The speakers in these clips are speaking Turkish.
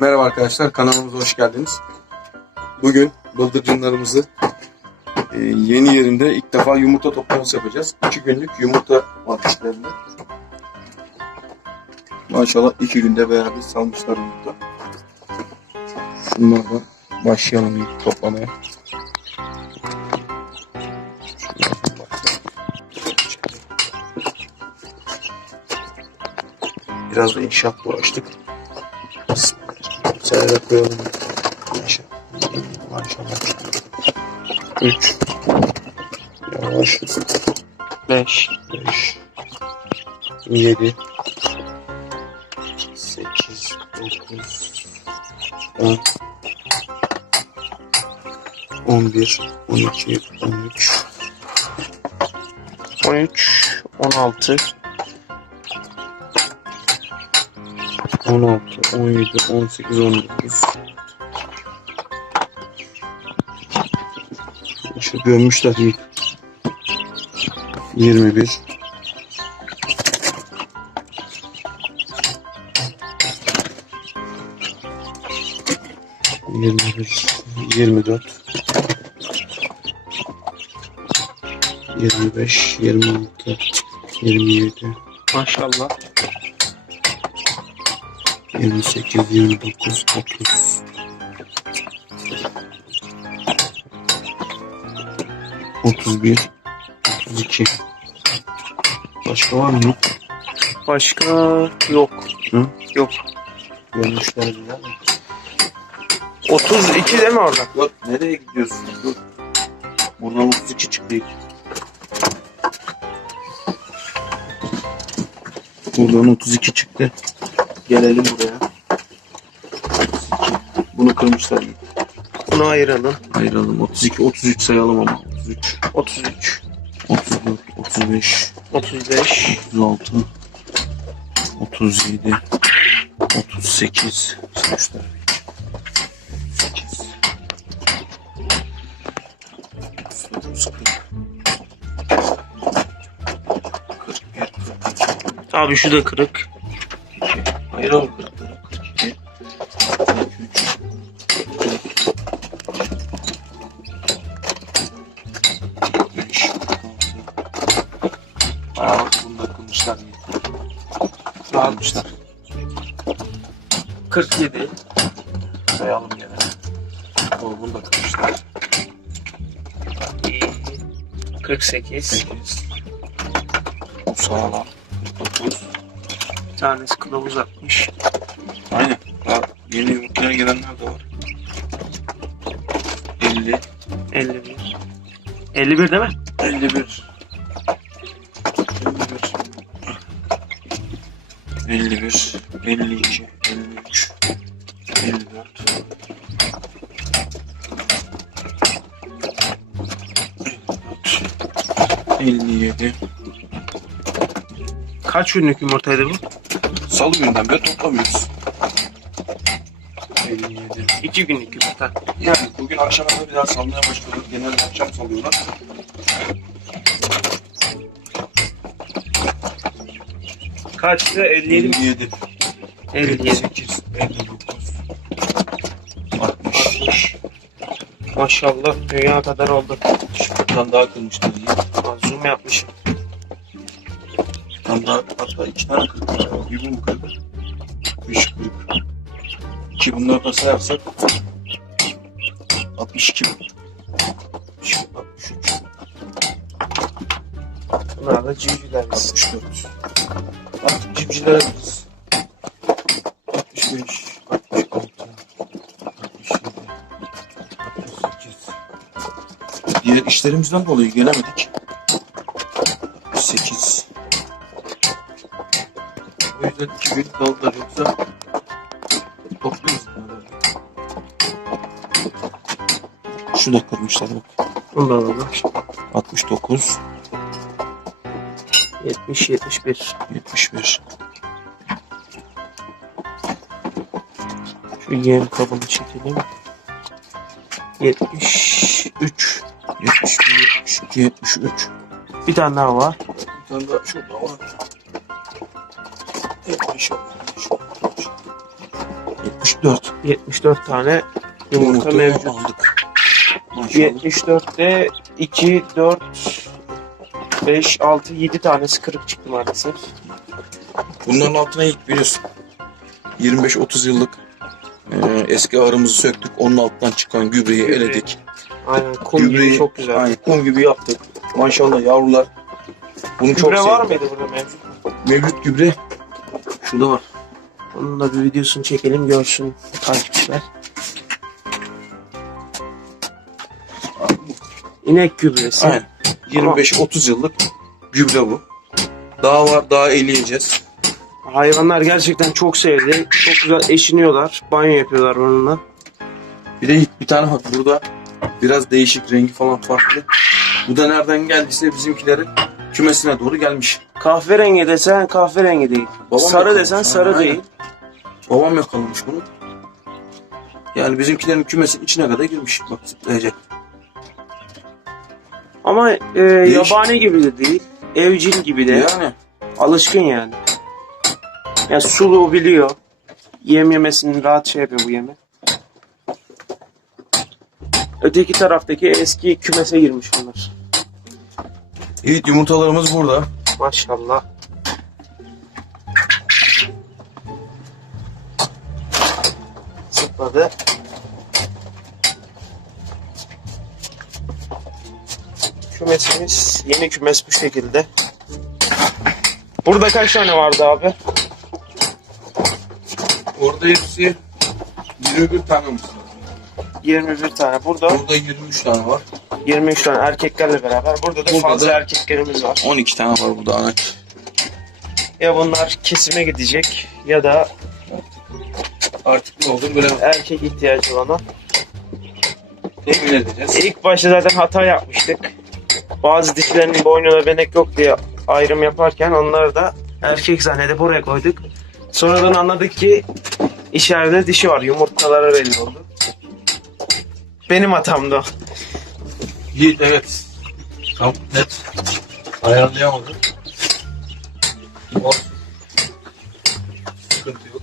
Merhaba arkadaşlar, kanalımıza hoş geldiniz. Bugün bıldırcınlarımızı e, yeni yerinde ilk defa yumurta toplaması yapacağız. 2 günlük yumurta atışlarında. Maşallah 2 günde bir salmışlar yumurta. Şunlardan başlayalım ilk toplamaya. Biraz da inşaatla uğraştık. Sırayla koyalım. Maşallah. Maşallah. 3 Yavaş. 5, 5 7 8 9 10 11 12 13 13, 16, 16 17 18 19 Şu gömmüşler iyi. 21 21 24 25 26 27 maşallah. 28, 29, 30. 31, 32. Başka var mı? Başka yok. Hı? Yok. Görmüşler güzel. 32 değil mi orada? Yok nereye gidiyorsun? Dur. Buradan 32 çıktı. Buradan 32 çıktı. Gelelim buraya. 32. Bunu kırmışlar. Bunu ayıralım. Ayıralım. 32, 33 sayalım ama. 33, 33, 34, 35, 35, 36, 37, 38, 38, 39, 40, 41, 42, Abi şu da kırık. Ayıralım 40'ları, 42, 43, 45, 46. Aa bak bunu da kılmışlar iyi. Almışlar. 47, Sayalım gene. O bunu da kılmışlar. 48, 8. Bu sağlam. 49. bir tanesi kılavuz atmış. Aynen. Daha yeni yumurtaya gelenler de var. 50. 51. 51 değil mi? 51. 51. 51. 52. 53. 54. 57. Kaç günlük yumurtaydı bu? Salı günden beri toplamıyoruz. 57. 2 günlük yumurta. Yani bugün akşama da bir daha salmaya başladık. Genelde akşam salıyorlar. Kaçtı? 57 mi? 57. 57. 58. 59. 60. Maşallah dünya kadar oldu. Şuradan daha iyi. Aa, Zoom yapmışım. Daha hatta iki tane kırık var. Bir bu kırık? Üç kırık. İki bunları da sayarsak 62 mi? 63. Bunlar da civcivlerimiz. 64. Artık cipcilere biz. 65, 66, 67, 68. Diğer işlerimizden dolayı gelemedik. Yüzden iki gün yoksa topluyoruz bunları. Şu da kırmışlar bak. Bunu da alalım. 69, 70, 71. 71. Şu yem kabını çekelim. 73. 73, 72, 73. Bir tane daha var. Bir tane daha şurada var. Evet, maşallah. maşallah. 74 74 tane yumurta mevcut. aldık. Maşallah. 74'te 2, 4, 5, 6, 7 tanesi kırık çıktı maalesef. Bunların altına ilk biliyorsun. 25-30 yıllık e, eski arımızı söktük. Onun altından çıkan gübreyi Gübre. eledik. Aynen kum gibi çok güzel. Aynen, kum gibi yaptık. Maşallah yavrular. Bunu çok Gübre var sevdim. mıydı burada mevcut? Mevcut gübre. Şurada var. Onun da bir videosunu çekelim görsün takipçiler. İnek gübresi. Aynen. 25-30 yıllık gübre bu. Daha var, daha eleyeceğiz. Hayvanlar gerçekten çok sevdi. Çok güzel eşiniyorlar. Banyo yapıyorlar onunla. Bir de bir tane bak burada biraz değişik rengi falan farklı. Bu da nereden geldiyse bizimkilerin kümesine doğru gelmiş. Kahverengi desen kahverengi değil. Babam sarı yakalamış. desen sarı Aynen. değil. Babam yakalamış bunu. Yani bizimkilerin kümesinin içine kadar girmiş. Bak zıplayacak. Ama e, yabani gibi de değil. Evcil gibi de. Yani Alışkın yani. Yani suluğu biliyor. Yem yemesini rahat şey yapıyor bu yeme. Öteki taraftaki eski kümese girmiş bunlar. Evet yumurtalarımız burada. Maşallah. Zıpladı. Kümesimiz, yeni kümes bu şekilde. Burada kaç tane vardı abi? Orada hepsi 21 tane var. 21 tane. Burada Burada 23 tane var. 23 tane erkeklerle beraber. Burada da Burada fazla da- erkeklerimiz var. 12 tane var burada anaç. Ya bunlar kesime gidecek ya da Artık ne olur bilemem. erkek ihtiyacı olana. Temin edeceğiz. İlk başta zaten hata yapmıştık. Bazı dişlerinin boynuna benek yok diye ayrım yaparken onları da erkek zannedip oraya koyduk. Sonradan anladık ki içeride dişi var. Yumurtalara belli oldu. Benim hatamdı. Yiğit evet. Tam net. Ayarlayamadım. Olsun. Sıkıntı yok.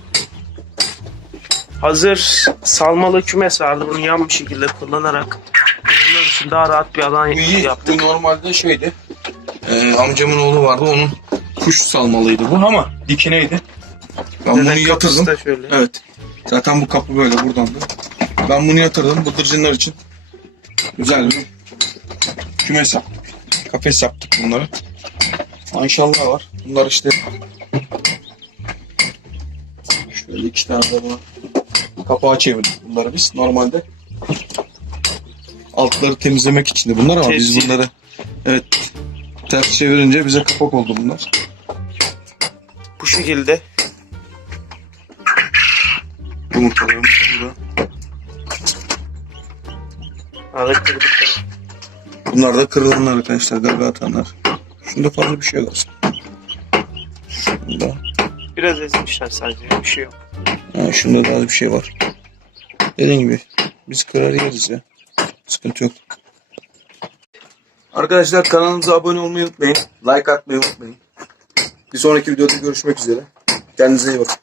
Hazır salmalı kümes vardı. Bunu yan bir şekilde kullanarak bunlar için daha rahat bir alan Bu Yiğit yaptık. bu normalde şeydi. Ee, amcamın oğlu vardı onun kuş salmalıydı bu ama dikineydi. Ben bunu Neden kapısı yatırdım. şöyle. Evet. Zaten bu kapı böyle buradan da. Ben bunu yatırdım bıldırcınlar için. Güzel bir kümes yaptık. Kafes yaptık bunları. Maşallah var. Bunlar işte şöyle iki tane de buna kapağı çevirdik bunları biz. Normalde altları temizlemek içindi bunlar ama biz Tepsi. bunları evet ters çevirince bize kapak oldu bunlar. Bu şekilde Yumurtalarımız burada. Kırdıkları. Bunlar da kırılanlar arkadaşlar, gaga atanlar. Şunda fazla bir şey yok aslında. Şunda, Biraz ezmişler sadece. Bir şey yok. ha, şunda daha bir şey var. Dediğim gibi biz kırar yeriz ya. Sıkıntı yok. Arkadaşlar kanalımıza abone olmayı unutmayın. Like atmayı unutmayın. Bir sonraki videoda görüşmek üzere. Kendinize iyi bakın.